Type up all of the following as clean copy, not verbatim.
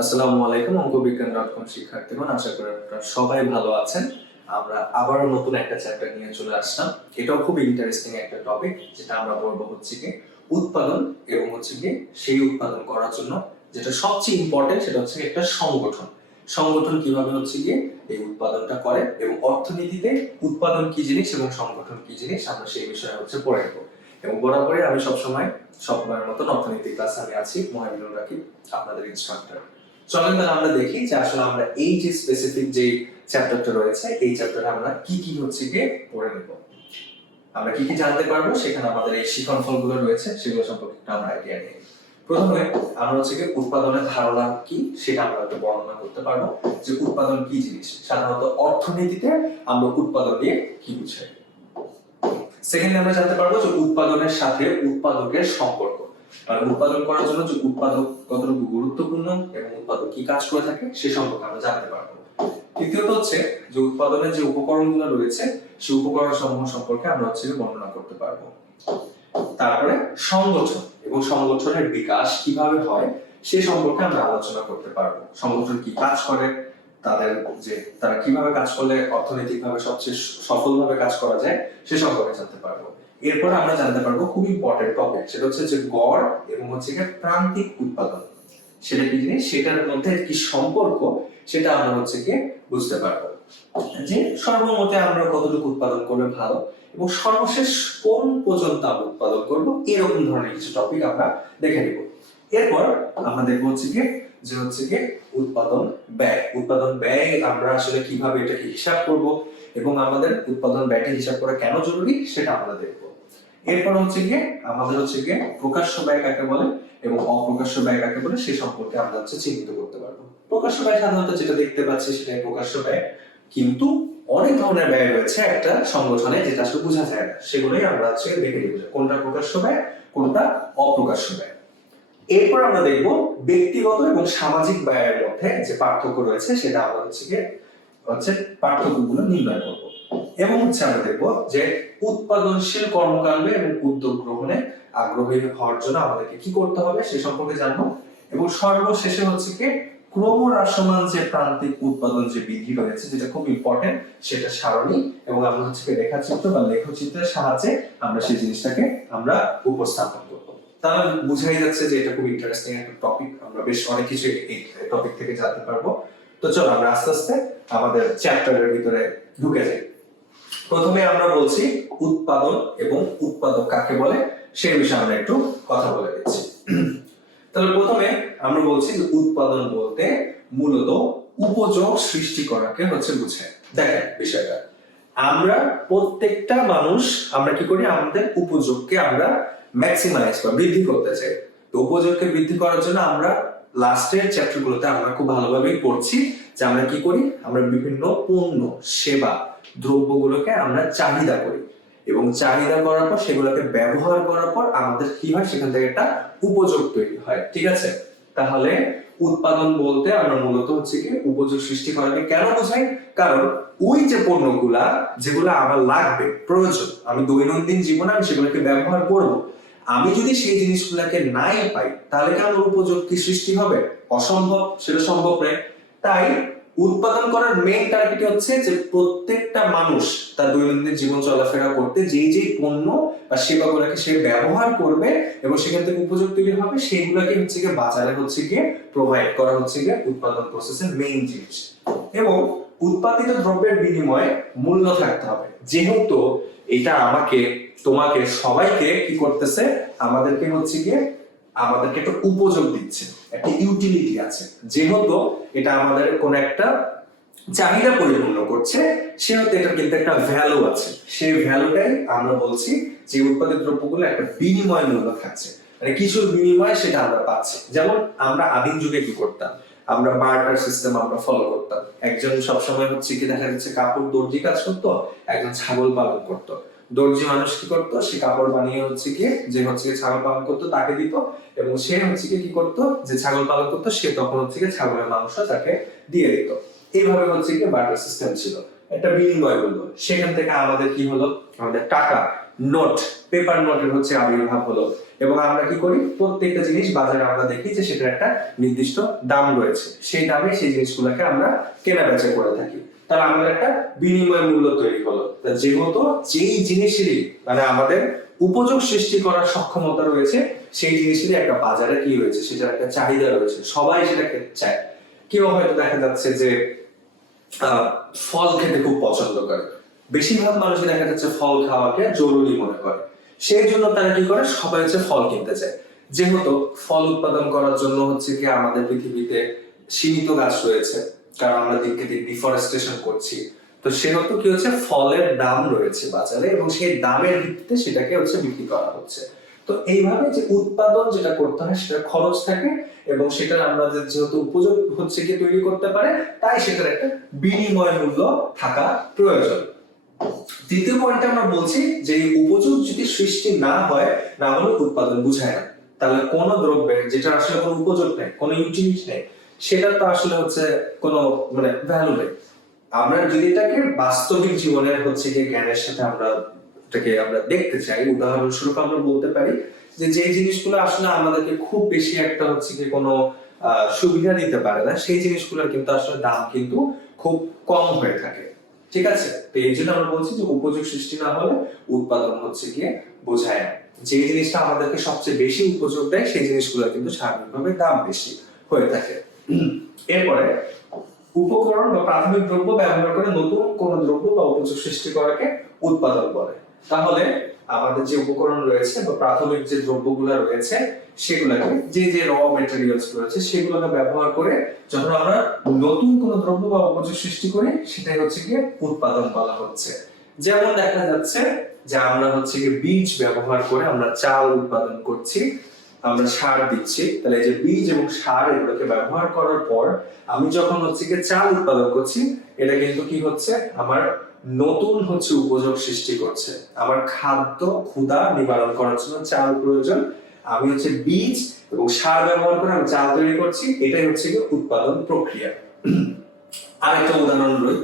আসসালামু আলাইকুম। অঙ্কবিজ্ঞান.com শিক্ষার্থীগণ, আশা করি আপনারা সবাই ভালো আছেন। আমরা আবারও নতুন একটা চ্যাপ্টার নিয়ে চলে আসলাম। এটাও খুব ইন্টারেস্টিং একটা টপিক, যেটা আমরা বলবো হচ্ছে কি উৎপাদন, এবং হচ্ছে কি সেই উৎপাদন করার জন্য যেটা সবচেয়ে ইম্পর্টেন্ট সেটা হচ্ছে একটা সংগঠন। সংগঠন কিভাবে হচ্ছে গিয়ে এই উৎপাদনটা করে, এবং অর্থনীতিতে উৎপাদন কি জিনিস এবং সংগঠন কি জিনিস আমরা সেই বিষয়ে হচ্ছে পড়ে নেব। এবং বরাবরই আমি সবসময়ের মতন অর্থনীতি ক্লাসে আমি আছি, মহিনুর রাকিব, আপনাদের ইনস্ট্রাক্টর। চলেন তাহলে আমরা দেখি যে আসলে আমরা এই যে স্পেসিফিক যে চ্যাপ্টারটা রয়েছে, এই চ্যাপ্টারে আমরা কি কি হচ্ছে গিয়ে পড়ে নেব, আমরা কি কি জানতে পারবো, সেখানে আমাদের এই শিখন ফলগুলো রয়েছে সেগুলো সম্পর্কে আমরা আইডিয়া নিই। প্রথমে আমরা হচ্ছে গিয়ে উৎপাদনের ধারণা কি সেটা আমরা একটু বর্ণনা করতে পারবো, যে উৎপাদন কি জিনিস। সাধারণত অর্থনীতিতে আমরা উৎপাদন দিয়ে কি বুঝাই। সেকেন্ডে আমরা জানতে পারবো যে উৎপাদনের সাথে উৎপাদকের সম্পর্ক, আর উৎপাদন করার জন্য যে উৎপাদক কতটুকু গুরুত্বপূর্ণ এবং উৎপাদক কি কাজ করে থাকে সে সম্পর্কে আমরা জানতে পারবো। তৃতীয়ত হচ্ছে যে উৎপাদনের যে উপকরণগুলো রয়েছে সেই উপকরণ সমূহ সম্পর্কে আমরা হচ্ছে বর্ণনা করতে পারবো। তারপরে সংগঠন এবং সংগঠনের বিকাশ কিভাবে হয় সে সম্পর্কে আমরা আলোচনা করতে পারবো। সংগঠন কি কাজ করে, তারা কিভাবে কাজ করলে অর্থনৈতিকভাবে সবচেয়ে সফলভাবে কাজ করা যায় সে সম্পর্কে জানতে পারবো। এরপর আমরা জানতে পারবো খুব ইম্পর্টেন্ট টপিক, সেটা হচ্ছে যে গড় এবং হচ্ছে প্রান্তিক উৎপাদন, সেটা কি জিনিস, সেটার মধ্যে কি সম্পর্ক সেটা আমরা হচ্ছে কি বুঝতে পারবো। যে সর্বমোটে আমরা কতটুকু উৎপাদন করলে ভালো, এবং সর্বশেষ কোন পর্যন্ত আমরা উৎপাদন করবো, এরকম ধরনের কিছু টপিক আমরা দেখে নিব। এরপর আমরা দেখবো হচ্ছে কি উৎপাদন ব্যয় আমরা আসলে কিভাবে এটাকে হিসাব করব, এবং আমাদের উৎপাদন ব্যয়টা হিসাব করা কেন জরুরি সেটা আমরা দেখব। এরপর হচ্ছে গিয়ে আমাদের হচ্ছে গিয়ে প্রকাশ্য ব্যয় কাকে বলে এবং অপ্রকাশ্য ব্যয় কাকে বলে সে সম্পর্কে আমরা হচ্ছে চিহ্নিত করতে পারবো। প্রকাশ্য ব্যয় সাধারণত যেটা দেখতে পাচ্ছি সেটাই প্রকাশ্য ব্যয়, কিন্তু অনেক ধরনের ব্যয় রয়েছে একটা সংগঠনে যেটা আসলে বোঝা যায় না, সেগুলোই আমরা হচ্ছে দেখে নিব কোনটা প্রকাশ্য ব্যয় কোনটা অপ্রকাশ্য ব্যয়। এরপর আমরা দেখব ব্যক্তিগত এবং সামাজিক ব্যয়ের মধ্যে যে পার্থক্য রয়েছে সেটা আমরা হচ্ছে পার্থক্যগুলো নির্ণয় করব, এবং হচ্ছে আমরা দেখব যে উৎপাদনশীল কর্মকাণ্ডে এবং উদ্যোগ গ্রহণে আগ্রহী হওয়ার জন্য আমাদেরকে কি করতে হবে সে সম্পর্কে জানবো। এবং সর্বশেষে হচ্ছে কি ক্রমহ্রাসমান যে প্রান্তিক উৎপাদন যে বিধি রয়েছে যেটা খুব ইম্পর্টেন্ট, সেটা সারণী, এবং আমরা হচ্ছে রেখাচিত্র বা লেখচিত্রের সাহায্যে আমরা সেই জিনিসটাকে আমরা উপস্থাপন করব। তাহলে বুঝাই যাচ্ছে যে এটা খুব ইন্টারেস্টিং একটা টপিক, আমরা বেশ অনেক কিছু এই টপিক থেকে জানতে পারবো। তো চলো আমরা আস্তে আস্তে আমাদের চ্যাপ্টারের ভিতরে ঢুকে যাই। প্রথমে আমরা বলছি উৎপাদন এবং উৎপাদক কাকে বলে সেই বিষয়ে আমরা একটু কথা বলে দিচ্ছি। তাহলে প্রথমে আমরা বলছি যে উৎপাদন বলতে মূলত উপযোগ সৃষ্টি করাকে হচ্ছে বুঝায়। দেখেন বিষয়টা, আমরা প্রত্যেকটা মানুষ আমরা কি করি, আমাদের উপযোগকে আমরা ম্যাক্সিমাইজ বা বৃদ্ধি করতে চাই। তো উপযোগকে বৃদ্ধি করার জন্য আমরা লাস্টের চ্যাপ্টারগুলোতে আমরা খুব ভালোভাবেই পড়ছি যে আমরা কি করি, আমরা বিভিন্ন পণ্য সেবা দ্রব্যগুলোকে আমরা চাহিদা করি, এবং চাহিদা করার পর সেগুলোকে ব্যবহার করার পর আমাদের কি হয়, সেখান থেকে একটা উপযোগ তৈরি হয়। ঠিক আছে, তাহলে উৎপাদন বলতে আমরা মূলত হচ্ছে কি উপযোগ সৃষ্টি করাকে কেন বোঝাই, কারণ ওই যে পণ্যগুলা যেগুলো আমার লাগবে প্রয়োজন, আমি দৈনন্দিন জীবনে আমি সেগুলোকে ব্যবহার করব, আমি যদি সেই জিনিসগুলোকে নাই পাই তাহলে কি আমার উপযোগ কি সৃষ্টি হবে, অসম্ভব, সেটা সম্ভব নয়। তাই উৎপাদন করার মেইন টার্গেট হচ্ছে যে প্রত্যেকটা মানুষ তার দৈনন্দিন জীবন চলাফেরা করতে যেই পণ্য বা সেবাগুলোকে সে ব্যবহার করবে এবং সেখান থেকে উপযোগ তৈরি হবে, সেগুলোকে হচ্ছে গিয়ে বাজারে হচ্ছে গিয়ে প্রোভাইড করা হচ্ছে গিয়ে উৎপাদন প্রসেসের মেইন জিনিস। এবং উৎপাদিত দ্রব্যের বিনিময়ে মূল্য থাকতে হবে, যেহেতু এটা আমাকে তোমাকে সবাইকে কি করতেছে, আমাদেরকে হচ্ছে গিয়ে আমাদেরকে একটা উপযোগ দিচ্ছে, একটা ইউটিলিটি আছে, যেহেতু এটা আমাদের কোন একটা চাহিদা পরিপূর্ণ করছে, সেহেতু এটা কিন্তু একটা ভ্যালু আছে, সেই ভ্যালুটাই আমরা বলছি যে উৎপাদিত দ্রব্যগুলো একটা বিনিময় মূল্য থাকছে, মানে কিছুর বিনিময়ে সেটা আমরা পাচ্ছি। যেমন আমরা আদিম যুগে কি করতাম, আমরা বার্টার সিস্টেম আমরা ফলো করতাম। একজন সবসময় হচ্ছে কি দেখা যাচ্ছে কাপড় দর্জি কাজ করতো, একজন ছাগল পালন করতো। দর্জি মানুষ কি করতো, সে কাপড় বানিয়ে হচ্ছে কি যে হচ্ছে ছাগল পালন করতো তাকে দিত, এবং সে হচ্ছে কি করতো, যে ছাগল পালন করতো সে তখন হচ্ছে কি ছাগলের মাংস তাকে দিয়ে দিত। এইভাবে হচ্ছে কি বার্টার সিস্টেম ছিল, একটা বিনিময় হলো। সেখান থেকে আমাদের কি হলো, আমাদের টাকা নোট, পেপার নোটের হচ্ছে আবির্ভাব হলো, এবং আমরা কি করি, প্রত্যেকটা জিনিস বাজারে আমরা দেখি যে সেটার একটা নির্দিষ্ট দাম রয়েছে, সেই দামে সেই জিনিসগুলোকে আমরা কেনা বেচা করে থাকি। তাহলে আমাদের একটা বিনিময় মূল্য তৈরি হলো। যেহেতু যেই জিনিসেরই মানে আমাদের উপযোগ সৃষ্টি করার সক্ষমতা রয়েছে, সেই জিনিসেরই একটা বাজারে কি রয়েছে, সেটার একটা চাহিদা রয়েছে, সবাই সেটাকে চায়। কেউ হয়তো দেখা যাচ্ছে যে ফল খেতে খুব পছন্দ করে, বেশিরভাগ মানুষই দেখা যাচ্ছে ফল খাওয়াকে জরুরি মনে করে, সেই জন্য তারা কি করে, সবাই হচ্ছে ফল কিনতে চায়। যেহেতু ফল উৎপাদন করার জন্য হচ্ছে কি আমাদের পৃথিবীতে সীমিত গাছ রয়েছে, কারণ আমরা দিনকে দিন ডিফরেস্টেশন করছি, তো সেহেতু কি হচ্ছে, ফলের দাম রয়েছে বাজারে, এবং সেই দামের ভিত্তিতে সেটাকে হচ্ছে বিক্রি করা হচ্ছে। তো এইভাবে যে উৎপাদন যেটা করতে হয় সেটা খরচ থাকে, এবং সেটা আমরা যেহেতু উপযোগ হচ্ছে কি তৈরি করতে পারে, তাই সেটার একটা বিনিময় মূল্য থাকা প্রয়োজন। দ্বিতীয় পয়েন্টে আমরা বলছি যে এই উপযোগ যদি সৃষ্টি না হয়, না হলে উৎপাদন বুঝায় না। তাহলে কোন দ্রব্যের যেটা আসলে কোনো উপযোগ নেই, কোনো ইউটিলিটি নেই, সেটা তো আসলে হচ্ছে কোনো মানে ভ্যালু নেই। আমরা যদি এটাকে বাস্তবিক জীবনের হচ্ছে যে জ্ঞানের সাথে আমরা এটাকে আমরা দেখতে চাই, উদাহরণস্বরূপ আমরা বলতে পারি যে যে জিনিসগুলো আসলে আমাদেরকে খুব বেশি একটা হচ্ছে কি কোনো সুবিধা দিতে পারে না, সেই জিনিসগুলোর কিন্তু আসলে দাম কিন্তু খুব কম হয়ে থাকে। ঠিক আছে, তো এই জন্য আমরা বলছি যে উপযোগ সৃষ্টি না হলে উৎপাদন হচ্ছে গিয়ে বোঝায় না। যে জিনিসটা আমাদেরকে সবচেয়ে বেশি উপযোগ দেয়, সেই জিনিসগুলো কিন্তু স্বাভাবিকভাবে দাম বেশি হয়ে থাকে। এরপরে উপকরণ বা প্রাথমিক দ্রব্য ব্যবহার করে নতুন কোন দ্রব্য বা উপযোগ সৃষ্টি করাকে উৎপাদন বলে। তাহলে আমাদের যে উপকরণ রয়েছে বা প্রাথমিক যে দ্রব্যগুলো রয়েছে, সেগুলোকে যে যে র ম্যাটেরিয়ালস রয়েছে সেগুলোকে ব্যবহার করে যখন আমরা নতুন কোন দ্রব্য বা উপযোগ সৃষ্টি করি, সেটাই হচ্ছে গিয়ে উৎপাদন বলা হচ্ছে। যেমন দেখা যাচ্ছে যে আমরা হচ্ছে গিয়ে বীজ ব্যবহার করে আমরা চাল উৎপাদন করছি, আমরা সার দিচ্ছি, তাহলে এই যে বীজ এবং সার এগুলোকে ব্যবহার করার পর আমি যখন হচ্ছে গিয়ে চাল উৎপাদন করছি, এটা কিন্তু কি হচ্ছে, আমার নতুন হচ্ছে উপযোগ সৃষ্টি করছে। আমার খাদ্য ক্ষুধা নিবারণ করার জন্য চাল প্রয়োজন, আমি হচ্ছে বীজ এবং সার ব্যবহার করে আমি চাল তৈরি করছি, এটাই হচ্ছে গিয়ে উৎপাদন প্রক্রিয়া। আরেকটা উদাহরণ রই,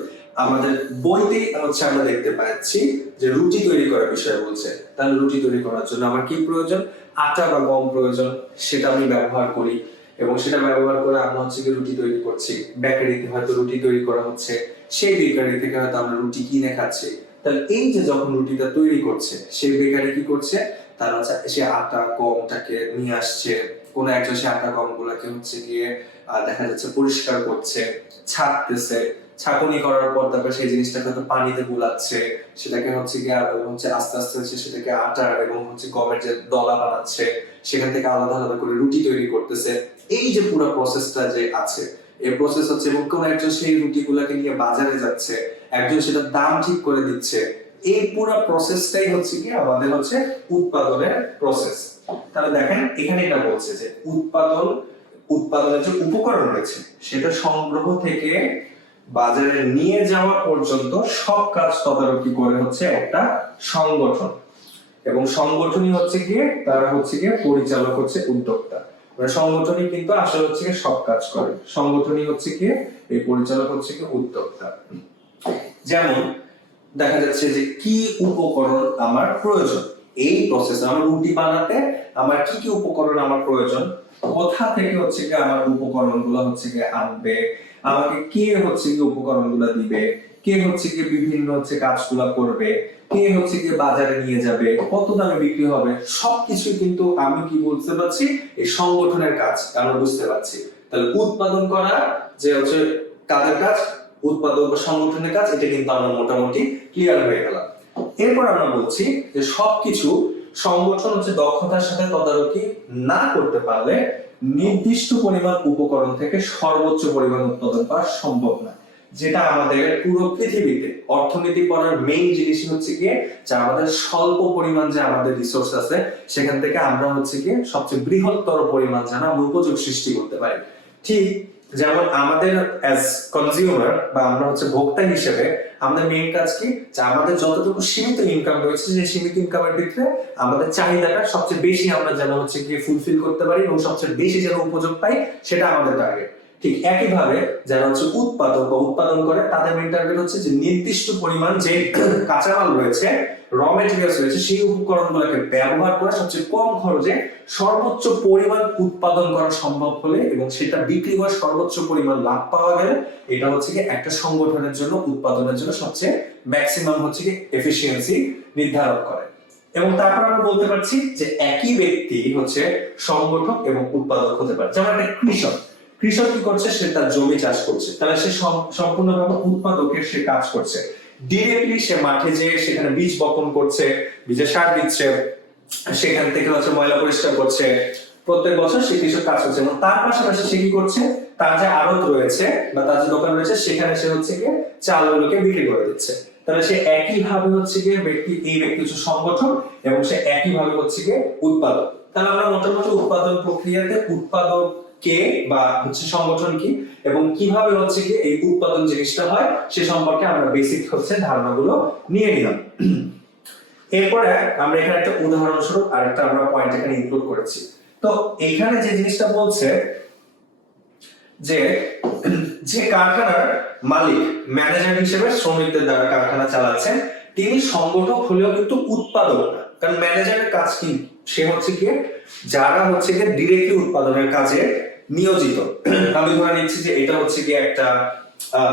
আমাদের বইতে হচ্ছে আমরা দেখতে পাচ্ছি যে রুটি তৈরি করার বিষয় বলছে। তাহলে রুটি তৈরি করার জন্য আমার কি প্রয়োজন, আটা বা গম প্রয়োজন, সেটা আমি ব্যবহার করি, এবং সেটা ব্যবহার করে আমরা হচ্ছে কি রুটি তৈরি করছি। বেকারিতে হয়তো রুটি তৈরি করা হচ্ছে, সেই বেকারি থেকে হয়তো আমরা রুটি কিনে খাচ্ছি। তাহলে এই যে যখন রুটিটা তৈরি করছে, সেই বেকারি কি করছে, তারা সে আটা গমটাকে নিয়ে আসছে, কোন একজন সে আটা গম গুলাকে হচ্ছে গিয়ে দেখা যাচ্ছে পরিষ্কার করছে, ছাকতেছে, ছাঁকুনি করার পর তারপর সেই জিনিসটাকে হয়তো পানিতে গুলাচ্ছে, সেটাকে হচ্ছে গিয়ে হচ্ছে আস্তে আস্তে হচ্ছে সেটাকে আটা এবং হচ্ছে গমের যে দলা বানাচ্ছে, সেখান থেকে আলাদা আলাদা করে রুটি তৈরি করতেছে। এই যে পুরো প্রসেসটা যে আছে, এই প্রসেস হচ্ছে, এবং কোন একজন সেই রুটি গুলাকে নিয়ে বাজারে যাচ্ছে, একজন সেটার দাম ঠিক করে দিচ্ছে, এই পুরো প্রসেসটাই হচ্ছে কি আমাদের হচ্ছে উৎপাদনের প্রসেস। তাহলে দেখেন এখানে এটা বলছে যে উৎপাদনের যে উপকরণ রয়েছে, সেটা সংগ্রহ থেকে বাজারে নিয়ে যাওয়া পর্যন্ত সব কাজ তদারকি করে হচ্ছে একটা সংগঠন, এবং সংগঠনই হচ্ছে গিয়ে তারা হচ্ছে গিয়ে পরিচালক হচ্ছে উদ্যোক্তা। মানে সংগঠনই কিন্তু আসলে হচ্ছে গিয়ে সব কাজ করে, সংগঠনই হচ্ছে গিয়ে এই পরিচালক হচ্ছে গিয়ে উদ্যোক্তা। যেমন দেখা যাচ্ছে যে কি উপকরণ আমার প্রয়োজন, এই প্রসেসে আমার রুটি বানাতে আমার কি কি উপকরণ আমার প্রয়োজন, কোথা থেকে হচ্ছে গিয়ে আমার উপকরণগুলো হচ্ছে গিয়ে আনবে, আমাকে কে হচ্ছে গিয়ে উপকরণগুলো দিবে, কে হচ্ছে গিয়ে বিভিন্ন হচ্ছে কাজগুলো করবে, কে হচ্ছে গিয়ে বাজারে নিয়ে যাবে, কত দামে বিক্রি হবে, সবকিছু কিন্তু আমি কি বুঝতে পারছি, এই সংগঠনের কাজ আমরা বুঝতে পারছি। তাহলে উৎপাদন করা যে হচ্ছে কাদের কাজ, উৎপাদক বা সংগঠনের কাজ, এটা কিন্তু আমরা মোটামুটি ক্লিয়ার হয়ে গেলাম। এরপর আমরা বলছি যে সবকিছু সংগঠন হচ্ছে দক্ষতার সাথে তদারকি না করতে পারলে নির্দিষ্ট পরিমাণ উপকরণ থেকে সর্বোচ্চ পরিমাণ উৎপাদন করা সম্ভব না। যেটা আমাদের পুরো পৃথিবীতে অর্থনীতি পড়ার মেইন জিনিসই হচ্ছে গিয়ে যে আমাদের স্বল্প পরিমাণ যে আমাদের রিসোর্স আছে, সেখান থেকে আমরা হচ্ছে গিয়ে সবচেয়ে বৃহত্তর পরিমাণ যেন আমরা উপযোগ সৃষ্টি করতে পারি। ঠিক যেমন আমাদের অ্যাজ কনজিউমার বা আমরা হচ্ছে ভোক্তা হিসেবে আমাদের মেইন কাজ কি, যে আমাদের যতটুকু সীমিত ইনকাম রয়েছে, সেই সীমিত ইনকামের ভিতরে আমাদের চাহিদাটা সবচেয়ে বেশি আমরা যেন হচ্ছে গিয়ে ফুলফিল করতে পারি এবং সবচেয়ে বেশি যেন উপযোগ পাই, সেটা আমাদের টার্গেট। ঠিক একইভাবে যারা হচ্ছে উৎপাদক বা উৎপাদন করে তাদের মেইন টার্গেট হচ্ছে যে নির্দিষ্ট পরিমাণ যে কাঁচামাল রয়েছে, র মেটেরিয়ালস রয়েছে, সেই উপকরণগুলোকে ব্যবহার করে সবচেয়ে কম খরচে সর্বোচ্চ পরিমাণ উৎপাদন করা সম্ভব হলে এবং সেটা বিক্রি করে সর্বোচ্চ পরিমাণ লাভ পাওয়া গেলে এটা হচ্ছে কি একটা সংগঠনের জন্য, উৎপাদনের জন্য সবচেয়ে ম্যাক্সিমাম হচ্ছে কি এফিসিয়েন্সি নির্ধারণ করে। এবং তারপর আমরা বলতে পারছি যে একই ব্যক্তি হচ্ছে সংগঠক এবং উৎপাদক হতে পারে। যেমন একটা কৃষক কি করছে, সে তার জমি চাষ করছে, তাহলে সে সম্পূর্ণভাবে উৎপাদকের সে কাজ করছে। ডিরেক্টলি সে মাঠে যেয়ে সেখানে বীজ বপন করছে, বীজে সার দিচ্ছে, সেখান থেকে হচ্ছে ময়লা পরিষ্কার করছে, প্রত্যেক বছর সে কৃষক কাজ করছে। এবং তার পাশাপাশি সে কি করছে, তার যে আড়ত রয়েছে বা তার যে দোকান রয়েছে সেখানে সে হচ্ছে গিয়ে চালগুলোকে বিক্রি করে দিচ্ছে। তাহলে সে একই ভাবে হচ্ছে গিয়ে এই ব্যক্তি হচ্ছে সংগঠক এবং সে একই ভাবে হচ্ছে গিয়ে উৎপাদক। তাহলে আমরা মোটামুটি উৎপাদন প্রক্রিয়াতে উৎপাদক কে বা হচ্ছে সংগঠন কি এবং কিভাবে হচ্ছে কি এই উৎপাদন জিনিসটা হয় সে সম্পর্কে আমরা বেসিক হচ্ছে ধারণাগুলো নিয়ে নিলাম। এরপরে আমরা এখানে একটা উদাহরণস্বরূপ আরেকটা আমরা পয়েন্ট এখানে ইনক্লুড করেছি। তো এখানে যে জিনিসটা বলছে যে কারখানার মালিক ম্যানেজার হিসেবে শ্রমিকদের দ্বারা কারখানা চালাচ্ছেন, তিনি সংগঠক হলেও কিন্তু উৎপাদক না। কারণ ম্যানেজারের কাজ কি, সে হচ্ছে কি যারা হচ্ছে কি ডিরেক্টলি উৎপাদনের কাজে নিয়োজিত। আমি ধরে নিচ্ছি যে এটা হচ্ছে কি একটা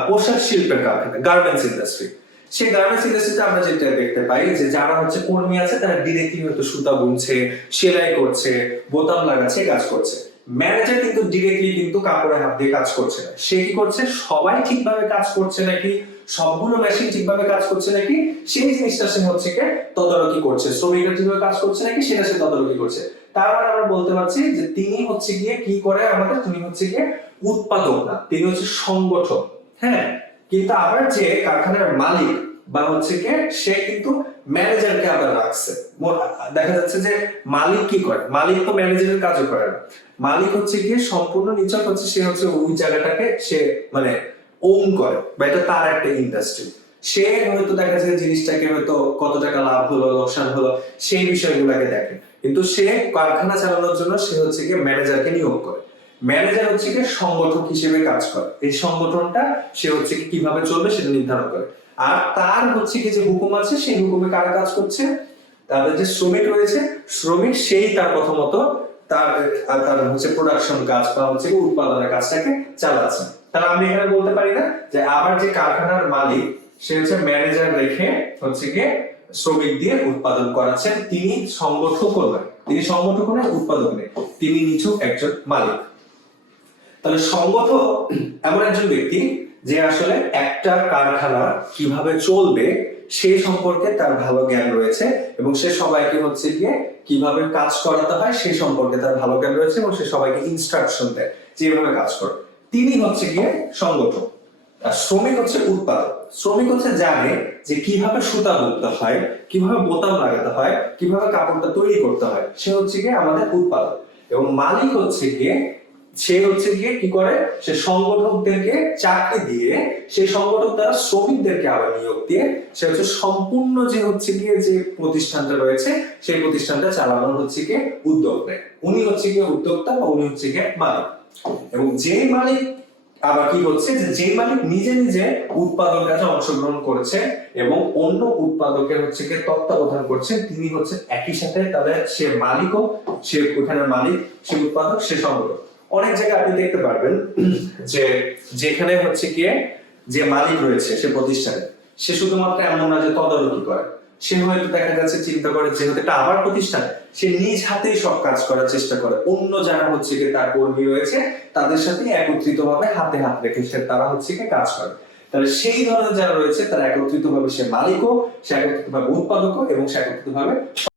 পোশাক শিল্পের কারখানা, গার্মেন্টস ইন্ডাস্ট্রি। সেই গার্মেন্টস ইন্ডাস্ট্রিতে আমরা যেটা দেখতে পাই যে যারা হচ্ছে কর্মী আছে তারা ডিরেক্টলি হয়তো সুতা বুনছে, সেলাই করছে, বোতাম লাগাচ্ছে, কাজ করছে। ম্যানেজার কিন্তু ডিরেক্টলি কিন্তু কাপড়ে হাত দিয়ে কাজ করছে না। সে কি করছে, সবাই ঠিকভাবে কাজ করছে নাকি, সবগুলো মেশিন ঠিকভাবে কাজ করছে নাকি, সেই জিনিসটা সে হচ্ছে কি তদারকি করছে। শ্রমিকরা ঠিকভাবে কাজ করছে নাকি সেটা সে তদারকি করছে। তার মানে আমরা বলতে পারছি যে তিনি হচ্ছে গিয়ে কি করে আমাদের, তিনি হচ্ছে গিয়ে উৎপাদক না, তিনি হচ্ছে সংগঠক। হ্যাঁ, কিন্তু আবার যে কারখানার মালিক বা হচ্ছে কি সে কিন্তু ম্যানেজারকে আবার রাখছে। দেখা যাচ্ছে যে মালিক কি করে, মালিক তো ম্যানেজারের কাজও করে না। মালিক হচ্ছে গিয়ে সম্পূর্ণ নিচক হচ্ছে, সে হচ্ছে ওই জায়গাটাকে সে মানে ওন করে বা এটা তার একটা ইন্ডাস্ট্রি। সে হয়তো দেখা যায় জিনিসটাকে হয়তো কত টাকা লাভ হলো, লোকসান হলো, সেই বিষয়গুলোকে দেখে। কিন্তু সে কারখানা চালানোর জন্য সে হচ্ছে গিয়ে ম্যানেজারকে নিয়োগ করে। ম্যানেজার হচ্ছে গিয়ে সংগঠক হিসেবে কাজ করে, এই সংগঠনটা সে হচ্ছে কিভাবে চলবে সেটা নির্ধারণ করে। আর তার হচ্ছে কি যে হুকুম আছে, সেই হুকুমে কারা কাজ করছে, তাদের যে শ্রমিক রয়েছে, শ্রমিক সেই তার প্রথমত তার হচ্ছে প্রোডাকশন কাজ বা হচ্ছে উৎপাদনের কাজটাকে চালাচ্ছে। তাহলে আমি এখানে বলতে পারি না যে আবার যে কারখানার মালিক সে হচ্ছে ম্যানেজার রেখে হচ্ছে গিয়ে শ্রমিক দিয়ে উৎপাদন করাচ্ছেন, তিনি সংগঠক নয়, তিনি সংগঠক নয়, উৎপাদক নয়, তিনি নিছক একজন মালিক। তাহলে সংগঠক এমন একজন ব্যক্তি যে আসলে একটা কারখানা কিভাবে চলবে সেই সম্পর্কে তার ভালো জ্ঞান রয়েছে এবং সে সবাইকে হচ্ছে গিয়ে কিভাবে কাজ করাতে হয় সেই সম্পর্কে তার ভালো জ্ঞান রয়েছে এবং সে সবাইকে ইনস্ট্রাকশন দেয় যেভাবে কাজ করে, তিনি হচ্ছে গিয়ে সংগঠক। আর শ্রমিক হচ্ছে উৎপাদক। শ্রমিক হচ্ছে জানে যে কিভাবে সুতা বুনতে হয়, কিভাবে বোতাম লাগাতে হয়, কিভাবে কাপড়টা তৈরি করতে হয়, সে হচ্ছে গিয়ে আমাদের উৎপাদক। এবং মালিক হচ্ছে গিয়ে সে হচ্ছে গিয়ে কি করে, সে সংগঠকদেরকে চাকরি দিয়ে সেই সংগঠক দ্বারা শ্রমিকদেরকে আবার নিয়োগ দিয়ে সে হচ্ছে সম্পূর্ণ যে হচ্ছে গিয়ে যে প্রতিষ্ঠানটা রয়েছে সেই প্রতিষ্ঠানটা চালানোর হচ্ছে গিয়ে উদ্যোগ নেয়। উনি হচ্ছে গিয়ে উদ্যোক্তা বা উনি হচ্ছে গিয়ে মালিক। এবং যে মালিক আবার কি হচ্ছে যে মালিক নিজে নিজে উৎপাদন কাজে অংশগ্রহণ করেছে এবং অন্য উৎপাদকের হচ্ছে গিয়ে তত্ত্বাবধান করছে, তিনি হচ্ছে একই সাথে তাদের সে মালিকও, সে ওখানে মালিক, সে উৎপাদক, সে সংগঠক। অনেক জায়গায় আপনি দেখতে পারবেন যে যেখানে হচ্ছে গিয়ে যে মালিক রয়েছে সে প্রতিষ্ঠানে, সে শুধুমাত্র এমন না যে তদারকি করে, সে হয়তো দেখা যাচ্ছে চিন্তা করে যেহেতু এটা আবার প্রতিষ্ঠান, সে নিজ হাতেই সব কাজ করার চেষ্টা করে। অন্য যারা হচ্ছে গিয়ে তার কর্মী রয়েছে তাদের সাথে একত্রিত ভাবে হাতে হাত রেখে তারা হচ্ছে গিয়ে কাজ করে। তাহলে সেই ধরনের যারা রয়েছে তারা একত্রিত ভাবে সে মালিকও, সে একত্রিত ভাবে উৎপাদকও এবং সে একত্রিত ভাবে